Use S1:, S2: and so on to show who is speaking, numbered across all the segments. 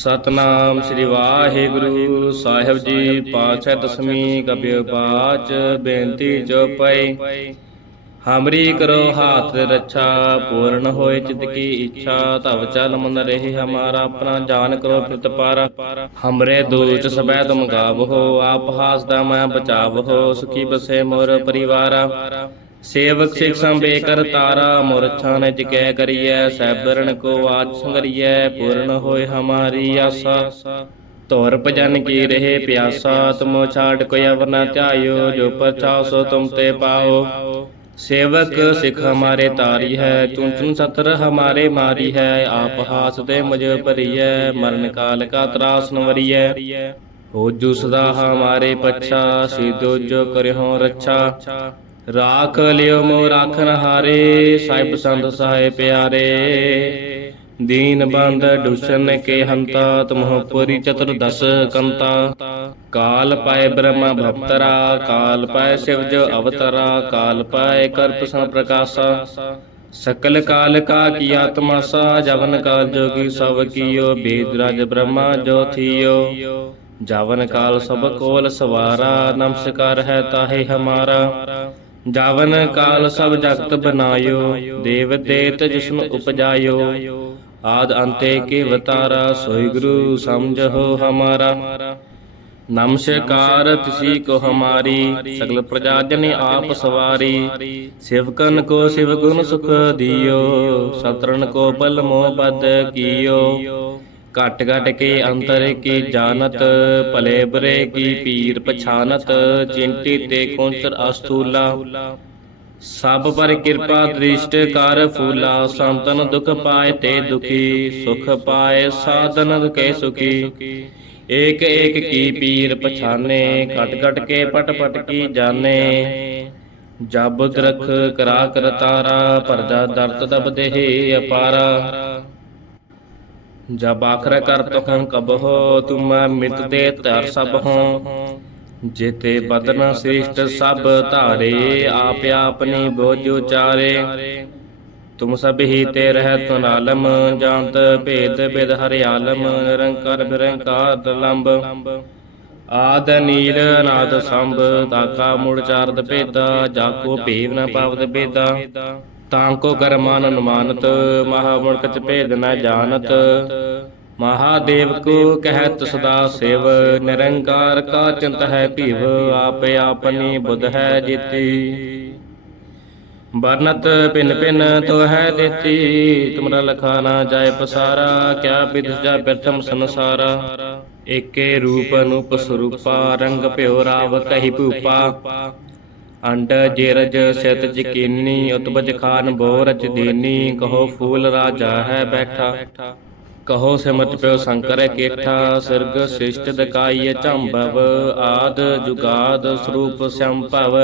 S1: ਸਤਨਾਮ ਸ੍ਰੀ ਵਾਹਿਗੁਰੂ ਸਾਹਿਬ ਜੀ ਪਾਛੈ ਦਸਵੀਂ ਕਬਿਰ ਬਾਚ ਬੇਨਤੀ ਜੋ ਪਈ ਹਮਰੀ ਕਰੋ ਹਾਥ ਰੱਛਾ, ਪੂਰਨ ਹੋਏ ਚਿਤ ਕੀ ਇੱਛਾ ਤਵ ਚਲ ਮਨ ਰਹੇ ਹਮਾਰਾ, ਆਪਣਾ ਜਾਨ ਕਰੋ ਪ੍ਰਤਪਾਰਾ ਹਮਰੇ ਦੁਸ਼ਟ ਸਬੈ ਤੁਮ ਗਾਵੋ ਆਪ ਹਾਸ ਦਾ ਮੈਂ ਹੋ ਸੁਖੀ ਬਸੇ ਮੋਰ ਪਰਿਵਾਰਾ। ਸੇਵਕ ਸਿਖ ਸੰਬੇ ਕਰ ਤਾਰਾ ਮੁਰਛਾਨ ਜਗੈ ਕਰੀਐ ਸੈਬਰਨ ਕੋ ਆਜ ਸੰਗਰੀਐ ਪੂਰਨ ਹੋਏ ਹਮਾਰੀ ਆਸਾ। ਤੋਰ ਭਜਨ ਕੀ ਰਹੇ ਪਿਆਸਾ ਤੁਮੋ ਛਾੜ ਕੋਈ ਅਵਰ ਨਾ ਧਿਆਇਓ ਜੋ ਪਛਾਓ ਸੋ ਤੁਮ ਤੇ ਪਾਓ। ਸੇਵਕ ਸਿਖ ਹਮਾਰੇ ਤਾਰੀ ਹੈ ਚੁੰਚੁਨ ਸਤਰ ਹਮਾਰੇ ਮਾਰੀ ਹੈ ਆਪ ਹਾਸ ਤੇ ਮੁਝ ਭਰੀਐ ਮਰਨ ਕਾਲ ਕਾ ਤਰਾਸ ਨਵਰੀਐ ਹੋ ਜੂ ਸਦਾ ਹਮਾਰੇ ਪੱਛਾ ਸਿਦੋ ਜੋ ਕਰਿਓ ਰੱਛਾ। ਰਾਖ ਲਿਓ ਮੋ ਰਾਖ ਹਾਰੇ, ਸਾਹਿਬ ਸੰਤ ਸਹਾਇ ਪਿਆਰੇ। ਦੀਨ ਬੰਦ ਦੁਸ਼ਨ ਕੇ ਹੰਤਾ, ਤੁਮਹੁ ਪੁਰੀ ਚਤੁਰ ਦਸ ਕੰਤਾ। ਕਾਲ ਪਾਏ ਬ੍ਰਹਮ ਭਪਤਰਾ ਕਾਲ ਪਾਏ ਸ਼ਿਵ ਜੋ ਅਵਤਰਾ, ਕਾਲ ਪਾਏ ਕਰਪ ਸੰ ਪ੍ਰਕਾਸ਼ਾ। ਸਕਲ ਕਾਲ ਕਾ ਕੀ ਆਤਮਾ ਸਾ, ਜਵਨ ਕਾਲ ਜੋਗੀ ਸਭ ਕੀਓ ਬੇਦ ਰਾਜ ਬ੍ਰਹਮਾ ਜੋ ਥੀਓ। ਜਵਨ ਕਾਲ ਸਭ ਕੋਲ ਸਵਾਰਾ, ਨਮਸਕਾਰ ਹੈ ਤਾਹੇ ਹਮਾਰਾ। ਜਾਵਨ ਕਾਲ ਸਭ ਜਗਤ ਬਨਾਇਓ, ਦੇਵ ਦੇਤ ਜਿਸਮ ਉਪਜਾਇਓ। ਆਦ ਅੰਤੇ ਕੇ ਵਤਾਰਾ ਸੋਈ ਗੁਰੂ ਸਮਝੋ ਹਮਾਰਾ। ਨਮਸਕਾਰ ਤਿਸੀ ਕੋ ਹਮਾਰੀ, ਸਗਲ ਪ੍ਰਜਾ ਜਨ ਆਪ ਸਵਾਰੀ। ਸਿਵਕਨ ਕੋ ਸਿਵ ਗੁਣ ਸੁਖ ਦਿਓ ਸਤਰਨ ਕੋ ਬਲ ਮੋ ਬਦ ਕੀਓ। ਘਟ ਘਟ ਕੇ ਅੰਤਰ ਕੀ ਜਾਣਤ ਭਲੇ ਬਰੇ ਕੀ ਪੀਰ ਪਛਾਨਤ ਚਿੰਤੀ ਤੇ ਕੁੰਚਰ ਅਸਤੂਲਾ ਸਭ ਪਰ ਕਿਰਪਾ ਦ੍ਰਿਸ਼ਟ ਕਰ ਫੂਲਾ ਸੰਤਨ ਦੁਖ ਪਾਏ ਤੇ ਦੁਖੀ ਸੁਖ ਪਾਏ ਸਾਧਨ ਕੇ ਸੁਖੀ। ਏਕ ਏਕ ਕੀ ਪੀਰ ਪਛਾਨੇ ਘਟ ਘਟ ਕੇ ਪਟ ਪਟ ਕੀ ਜਾਣੇ। ਜਬ ਦਰਖ ਕਰਾ ਕਰਤਾਰਾ ਪਰਜਾ ਦਰਤ ਦਬ ਦੇਹ ਅਪਾਰਾ। ਜਬ ਆਖਰ ਕਰ ਤਖੰ ਕਬਹੁ ਤੁਮ ਮਿਤ ਦੇ ਧਰ ਸਭ ਹੋ। ਜੇਤੇ ਬਦਨ ਸ੍ਰਿਸ਼ਟ ਸਭ ਧਾਰੇ, ਆਪ ਆਪਨੀ ਬੋਝ ਉਚਾਰੇ। ਤੁਮ ਸਭ ਹੀ ਤੇ ਰਹਿਤ ਨਾਲਮ ਜਾਣਤ ਭੇਦ ਬਿਦ ਹਰਿ ਆਲਮ, ਨਿਰੰਕਾਰ ਬਿਰੰਕਾਰ ਦਲੰਬ ਆਦ ਨੀਲ ਅਨਾਦ ਸੰਭ ਤਾਕਾ ਮੁੜ ਚਾਰਦ ਭੇਦਾ, ਜਾਕੋ ਭੇਵ ਨ ਪਾਵਤ ਬੇਦਾ ਤਾਂ ਕੋ ਕਰਮਾਨ ਅਨੁਮਾਨਤ ਮਹਾ ਮੁਲਕ ਚ ਭੇਦ ਨ ਜਾਣਤ। ਮਹਾਦੇਵ ਕੋ ਕਹਿਤ ਸਦਾ ਸੇਵ, ਨਿਰੰਕਾਰ ਕਾ ਚਿੰਤ ਹੈ ਭੀਵ, ਆਪ ਆਪਨੀ ਬੁੱਧ ਹੈ ਜੀਤੀ। ਬਰਨਤ ਪਿਨ ਪਿਨ ਤੋ ਹੈ ਦਿੱਤੀ, ਤੁਮਰਾ ਲਖਾ ਨਾ ਜਾਏ ਪਸਾਰਾ, ਕਿਆ ਵਿਦ ਜਾ ਪ੍ਰਥਮ ਸੰਸਾਰਾ। ਏਕੇ ਰੂਪ ਅਨੂਪ ਸਰੂਪਾ, ਰੰਗ ਭਿਓ ਰਾਵ ਕਹੀ ਭੂਪਾ। ਅੰਡ ਜੇਰਜ ਸਿਤ ਜਕੀਨੀ ਉਤਬਜ ਖਾਨ ਬੋਰਜ ਦੇਨੀ, ਕਹੋ ਫੂਲ ਰਾਜਾ ਹੈ ਬੈਠਾ। ਕਹੋ ਸਿਮਤ ਪਿਓ ਸ਼ੰਕਰ ਕੇਠਾ, ਸਿਰਗ ਸਿਸ਼ਟ ਦਕਾਈਏ ਝੰਭਵ, ਆਦ ਜੁਗਾਦ ਸਰੂਪ ਸੰਭਵ।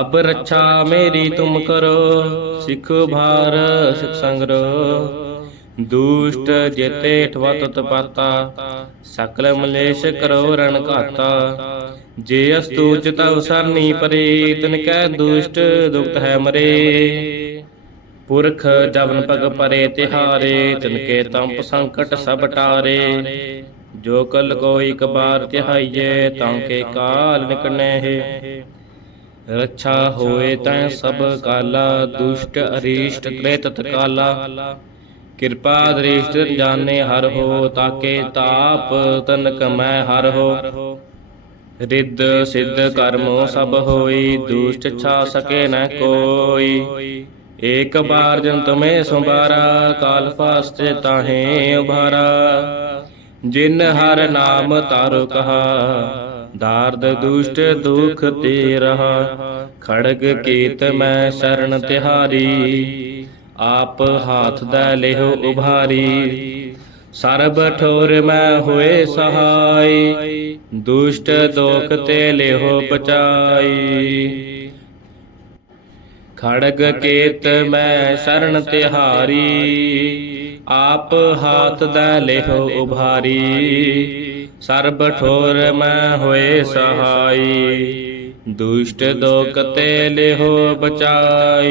S1: ਅਬ ਰੱਛਾ ਮੇਰੀ ਤੁਮ ਕਰੋ, ਸਿੱਖ ਭਾਰ ਸਿਖ ਸੰਗਰੋ। ਦੁਸ਼ਟ ਜੇਤੇ ਠਵਤ ਤਪਾਤਾ, ਸਕਲ ਮਲੇਸ਼ ਕਰੋ ਰਣ ਘਾਤਾ। ਜੇ ਅਸਤੂਜ ਤਵ ਸਰਨੀ ਪਰੇ ਤਨ ਕੈ ਦੁਸ਼ਟ ਦੁਖਤ ਹੈ ਮਰੇ। ਪੁਰਖ ਜਵਨ ਪਗ ਪਰੇ ਤਿਹਾਰੇ, ਤਿਨ ਕੇ ਤੰਪ ਸੰਕਟ ਸਭ ਟਾਰੇ। ਜੋ ਕਲ ਕੋਈ ਕਬਾਰ ਬਾਰ ਤਿਹਾਈਏ, ਤਾਂ ਕੇ ਕਾਲ ਨਿਕਣੇ ਹੈ ਰੱਛਾ ਹੋਏ ਤੈ ਸਭ ਕਾਲਾ, ਦੁਸ਼ਟ ਅਰੀਸ਼ਟ ਕ੍ਰੇਤ ਤਕਾਲਾ। ਕਿਰਪਾ ਦ੍ਰਿਸ਼ਟ ਜਾਣੇ ਹਰ ਹੋ ਤਾਕੇ ਤਾਪ, ਤਨ ਕਮੈ ਹਰ ਹੋ। ਰਿੱਧ ਸਿੱਧ ਕਰਮੋ ਸਭ ਹੋਈ, ਦੁਸ਼ਟ ਛਾ ਸਕੇ ਨ ਕੋਈ। ਏਕ ਬਾਰ ਜਨ ਤੁਮੇ ਸੰਭਾਰਾ, ਕਾਲ ਫਾਸਤੇ ਤਾਹੇ ਉਭਾਰਾ। ਜਿਨ ਹਰ ਨਾਮ ਤਾਰੋ ਕਹਾ, ਦਾਰਦ ਦੁਸ਼ਟ ਦੁਖ ਤੇ ਰਹਾ। ਖੜਗ ਕੀਤ ਮੈਂ ਸ਼ਰਨ ਤਿਹਾਰੀ ਆਪ ਹਾਥ ਦਾ ਲਿਹੁ ਉਭਾਰੀ। ਸਰਬ ਠੋਰ ਮੈਂ ਹੋਏ ਸਹਾਈ, ਦੁਸ਼ਟ ਦੋਖ ਤੇ ਲਿਹੁ ਬਚਾਈ। ਖੜਗ ਕੇਤ ਮੈਂ ਸ਼ਰਨ ਤਿਹਾਰੀ, ਆਪ ਹਾਥ ਦਾ ਲਿਹੁ ਉਭਾਰੀ। ਸਰਬ ਠੋਰ ਮੈਂ ਹੋਏ ਸਹਾਈ, ਦੁਸ਼ਟ ਦੋਖ ਤੇ ਲਿਹੁ ਬਚਾਈ।